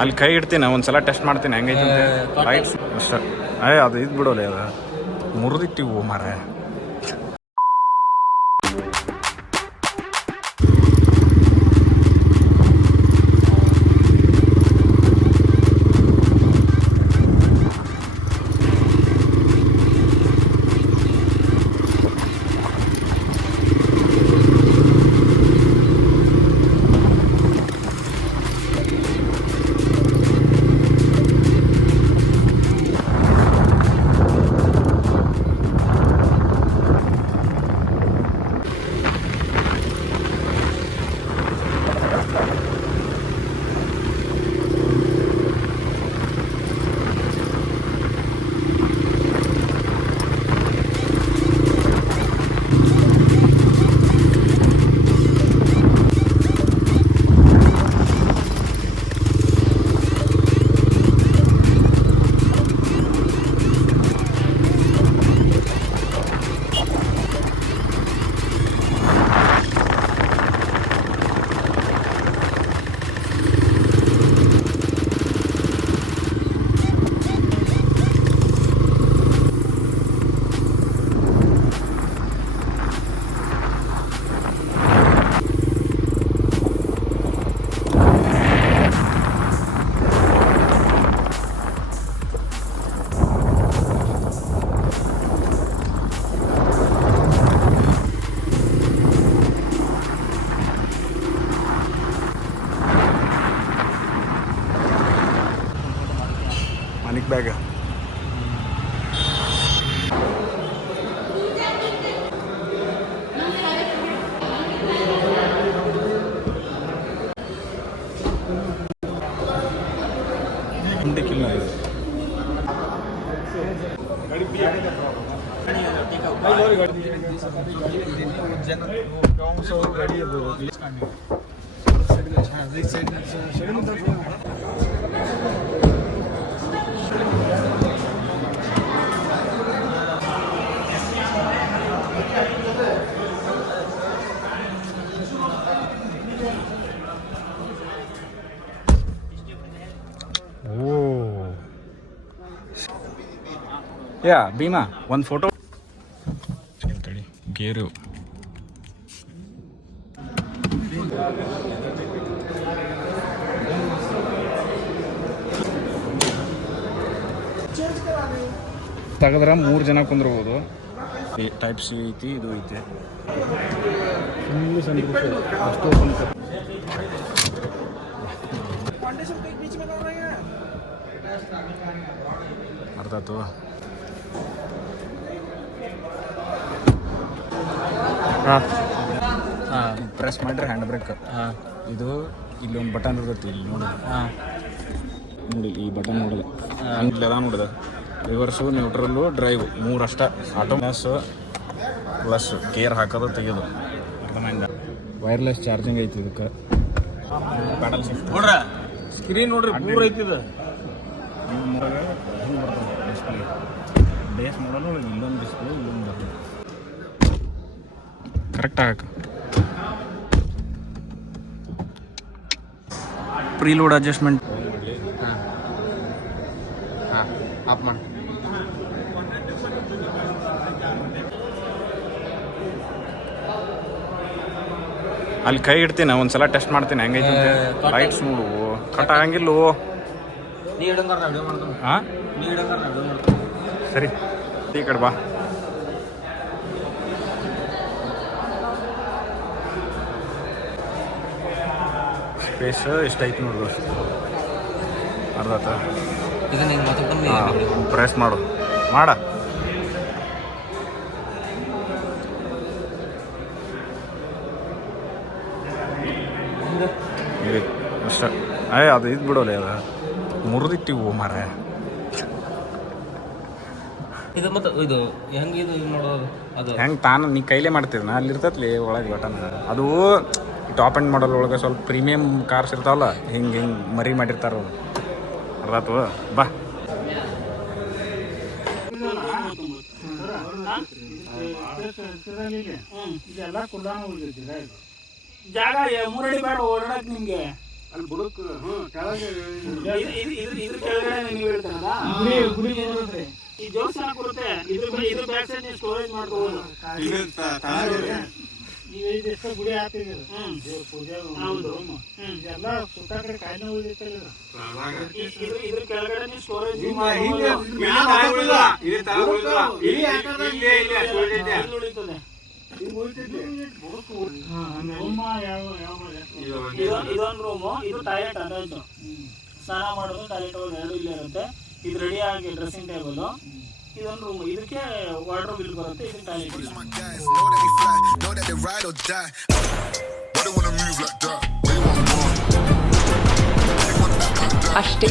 ಅಲ್ಲಿ ಕೈ ಇಡ್ತೀನಿ ಒಂದ್ಸಲ ಟೆಸ್ಟ್ ಮಾಡ್ತೀನಿ ಹೆಂಗೈತೆ ರೈಟ್ಸ್ ಅಷ್ಟೇ. ಅದು ಇದು ಬಿಡೋಲ್ಲ ಅದು ಮುರಿದಿಟ್ಟಿವು ಮಾರ. ಮನಿಕ್ ಬ್ಯಾಗ್ ಹಿಂದಕ್ಕಿಲ್ಲ. ಯಾ ಭೀಮಾ ಒಂದು ಫೋಟೋ ತಡಿ. ಗೇರು ತೆಗೆದ್ರೆ 3 ಜನ ಕುಂದ್ರಬಹುದು. ಟೈಪ್ ಸಿ ಐತಿ, ಇದು ಐತಿ. ಅರ್ಥ ಆಯ್ತು. ಪ್ರೆಸ್ ಮಾಡ್ರೆ ಹ್ಯಾಂಡ್ ಬ್ರೇಕ್. ಇದು ಇಲ್ಲೊಂದು ಬಟನ್ ಇರ್ತೈತಿ, ಇಲ್ಲಿ ನೋಡಿ. ನೋಡಿ ಈ ಬಟನ್ ನೋಡಿದೆ ಹಂಗೆಲ್ಲ ನೋಡಿದೆ. ರಿವರ್ಸು, ನ್ಯೂಟ್ರಲ್ಲು, ಡ್ರೈವ್ 3 ಅಷ್ಟ. ಆಟೋ ಪ್ಲಸ್ ಗೇರ್ ಹಾಕೋದು ತೆಗೆಯೋದು. ಅರ್ಧಮೈಂದ ವೈರ್ಲೆಸ್ ಚಾರ್ಜಿಂಗ್ ಐತಿ ಇದಕ್ಕೆ. ಪ್ಯಾಡಲ್ ಶಿಫ್ಟ್ ನೋಡ್ರ, ಸ್ಕ್ರೀನ್ ನೋಡ್ರಿ ಪೂರ ಐತಿದ. ಹಿಂಗೆ ಬರ್ತದೆ ಡಿಸ್ಪ್ಲೇ. ಬೇಸ್ ಮಾಡಲು ಇಲ್ಲೊಂದು ಡಿಸ್ಪ್ಲೇ, ಇಲ್ಲೊಂದು ಬರ್ತದೆ ಕರೆಕ್ಟ್ ಆಗಕ್ಕೆ. ಪ್ರೀಲೋಡ್ ಅಡ್ಜಸ್ಟ್ಮೆಂಟ್ ಆಫ್ ಮಾಡಿ. ಅಲ್ಲಿ ಕೈ ಇಡ್ತೀನಿ ಒಂದ್ಸಲ ಟೆಸ್ಟ್ ಮಾಡ್ತೀನಿ ಹೆಂಗೈತೆ. ರೈಟ್ಸ್ ನೋಡು ಕಟ್ ಆಗಂಗಿಲ್ಲೋ. ಹಾಂ ಸರಿ, ಈ ಕಡೆ ಬಾ. ಸ್ಪೇಸ್ ಎಷ್ಟೈತಿ ನೋಡ್ದು. ಅರ್ಧ ಪ್ರೆಸ್ ಮಾಡು ಮಾಡ. ಅಷ್ಟೇ. ಅದು ಇದು ಬಿಡೋಲ್ಲ, ಅದು ಮುರಿದಿಟ್ಟಿವು ಮಾರ. ಇದು ಮತ್ತೆ ಇದು ಹೆಂಗೆ ಇದು ಮಾಡೋದು? ಅದು ಹೆಂಗೆ ತಾನು ನೀ ಕೈಲೇ ಮಾಡ್ತಿದ್ನ, ಅಲ್ಲಿ ಇರ್ತತ್ಲಿ ಒಳಗೆ ಬಟನ್. ಅದು ಟಾಪ್ ಆ್ಯಂಡ್ ಮಾಡಲ್ ಒಳಗೆ ಸ್ವಲ್ಪ ಪ್ರೀಮಿಯಮ್ ಕಾರ್ಸ್ ಇರ್ತಾವಲ್ಲ, ಹಿಂಗೆ ಮರಿ ಮಾಡಿರ್ತಾರ. ಅರ್ಥ ಆಯ್ತು ಬಾ. ಇದೆಲ್ಲ ಕುಲ್ಲಾನ ಉಳಿದಿದ್ದೀರ ಜಾಗ 3 ಅಡಿ ಬೇಡ ಓಡಾಡಕ್ಕೆ ನಿಮಗೆ. ಅಲ್ಲಿ ಬುಡಕ್ ಕೆಳಗೆ ಇದ್ರ ಕೆಳಗಡೆ ನೀವು ಹೇಳ್ತಾರಲ್ಲ ಈ ಜೋಕ್ಸ್ ಬರುತ್ತೆ. ಇದ್ರ ಬ್ಯಾಕ್ ಸೈಡ್ ನೀವು ಸ್ಟೋರೇಜ್ ಮಾಡ್ಕೋಬಹುದು. ನೀವು ಇದೆಷ್ಟು ಗುಡಿ ಹಾಕ್ತಿದ್ದೀರ ಪೂಜೆ ಹೌದು ಎಲ್ಲ ಸುತ್ತ ಕಡೆ ಕಾಯಿಲೆ ಉಳಿದಿತ್ತಲ್ಲ ಇದ್ರ ಕೆಳಗಡೆ ನೀವು ಸ್ಟೋರೇಜ್ ಇದೊಂದು ರೂಮು. ಇದು ಟಾಯ್ಲೆಟ್ ಅಟ್ಯಾಚ್. ಸ್ನಾನ ಮಾಡೋದು ಟಾಯ್ಲೆಟ್ ಎರಡು ಇಲ್ಲೇ ಇರುತ್ತೆ. ಇದು ರೆಡಿ ಆಗಿ ಡ್ರೆಸ್ಸಿಂಗ್ ಟೇಬಲ್. ಇದೊಂದು ರೂಮ್. ಇದಕ್ಕೆ ವಾರ್ಡ್ರೋಬ್ ಇಲ್ಲಿ ಬರುತ್ತೆ. ಇದು ಟಾಯ್ಲೆಟ್. ಅಷ್ಟೇ.